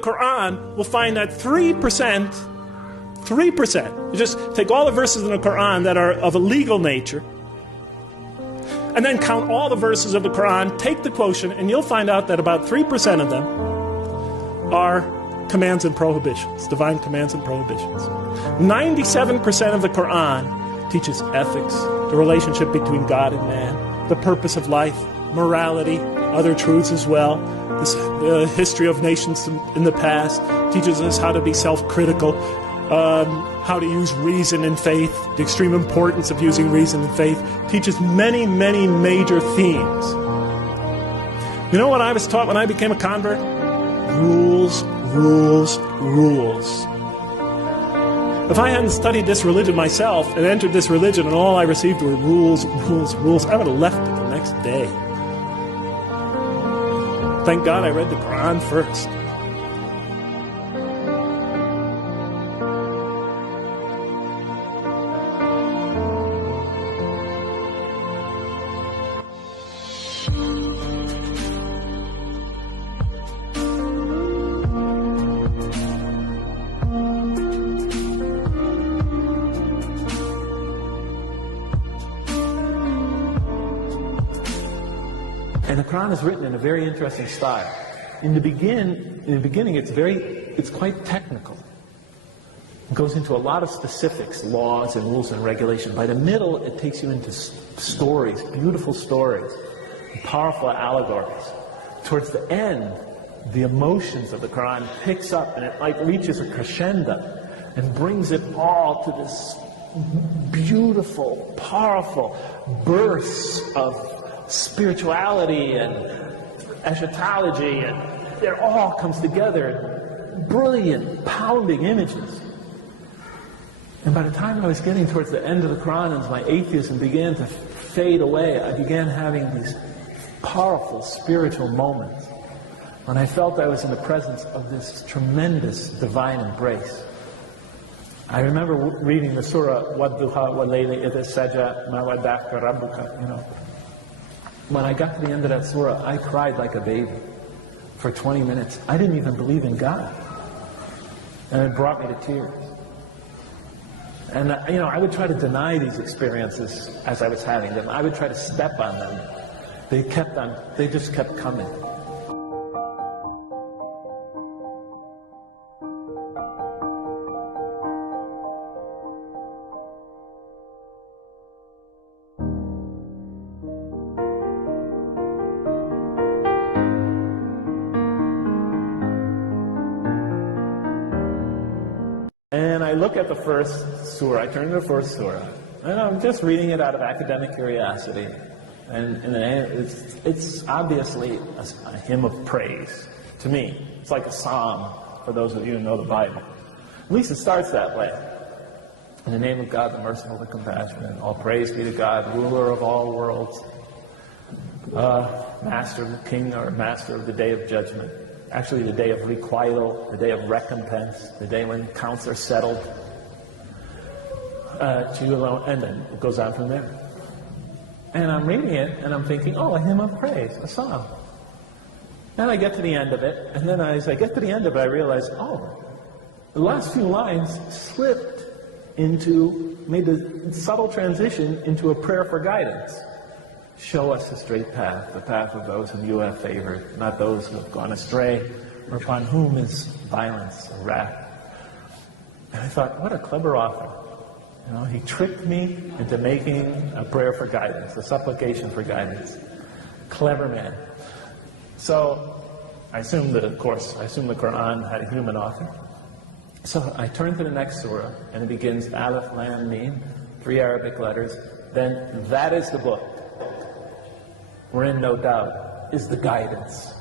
Quran, we'll find that 3%, you just take all the verses in the Quran that are of a legal nature, and then count all the verses of the Quran, take the quotient, and you'll find out that about 3% of them are commands and prohibitions, divine commands and prohibitions. 97% of the Quran teaches ethics, the relationship between God and man, the purpose of life, morality, other truths as well. The history of nations in the past teaches us how to be self-critical, how to use reason and faith, the extreme importance of using reason and faith, teaches many, many major themes. You know what I was taught when I became a convert? Rules, rules, rules. If I hadn't studied this religion myself and entered this religion and all I received were rules, rules, rules, I would have left it the next day. Thank God I read the Quran first. And the Quran is written in a very interesting style. In the beginning, it's quite technical. It goes into a lot of specifics, laws and rules and regulation. By the middle, it takes you into stories, beautiful stories, powerful allegories. Towards the end, the emotions of the Quran picks up and it like reaches a crescendo and brings it all to this beautiful, powerful bursts of spirituality and eschatology, and it all comes together, brilliant, pounding images. And by the time I was getting towards the end of the Quran, as my atheism began to fade away, I began having these powerful spiritual moments when I felt I was in the presence of this tremendous divine embrace. I remember reading the surah, وَالضُّحَى وَاللَّيْلِ إِذَا سَجَى مَا وَدَّعَكَ رَبُّكَ, When I got to the end of that surah, I cried like a baby for 20 minutes. I didn't even believe in God. And it brought me to tears. And I would try to deny these experiences as I was having them. I would try to step on them. They just kept coming. And I look at the first surah, I turn to the first surah, and I'm just reading it out of academic curiosity. And it's obviously a hymn of praise to me. It's like a psalm for those of you who know the Bible. At least it starts that way. In the name of God, the merciful, the compassionate, all praise be to God, ruler of all worlds, master of the king or master of the day of judgment. Actually, the day of requital, the day of recompense, the day when accounts are settled. To you alone, and then it goes on from there. And I'm reading it, and I'm thinking, oh, a hymn of praise, a psalm. And I get to the end of it, and then as I get to the end of it, I realize, oh, the last few lines made a subtle transition into a prayer for guidance. Show us the straight path, the path of those whom you have favored, not those who have gone astray, or upon whom is violence or wrath. And I thought, what a clever author. He tricked me into making a prayer for guidance, a supplication for guidance. Clever man. So I assumed the Quran had a human author. So I turn to the next surah, and it begins Alif, Lam, Mim, 3 Arabic letters. Then that is the book, wherein no doubt is the guidance